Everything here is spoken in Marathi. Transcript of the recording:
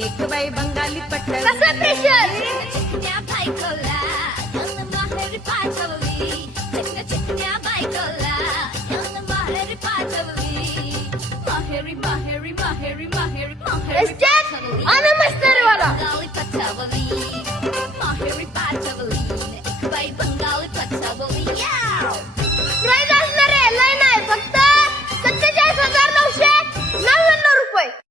एक बाई बंगाली पटवली. कसं प्रेशर चिकन्या बायकोला यानं माहेरी पाठवली. चिकन्या बायकोला यानं माहेरी पाठवली. माहेरी माहेरी माहेरी माहेरी माहेरी रस्त्यात पाठवली. आना मस्तर वाला बंगाली पटवली.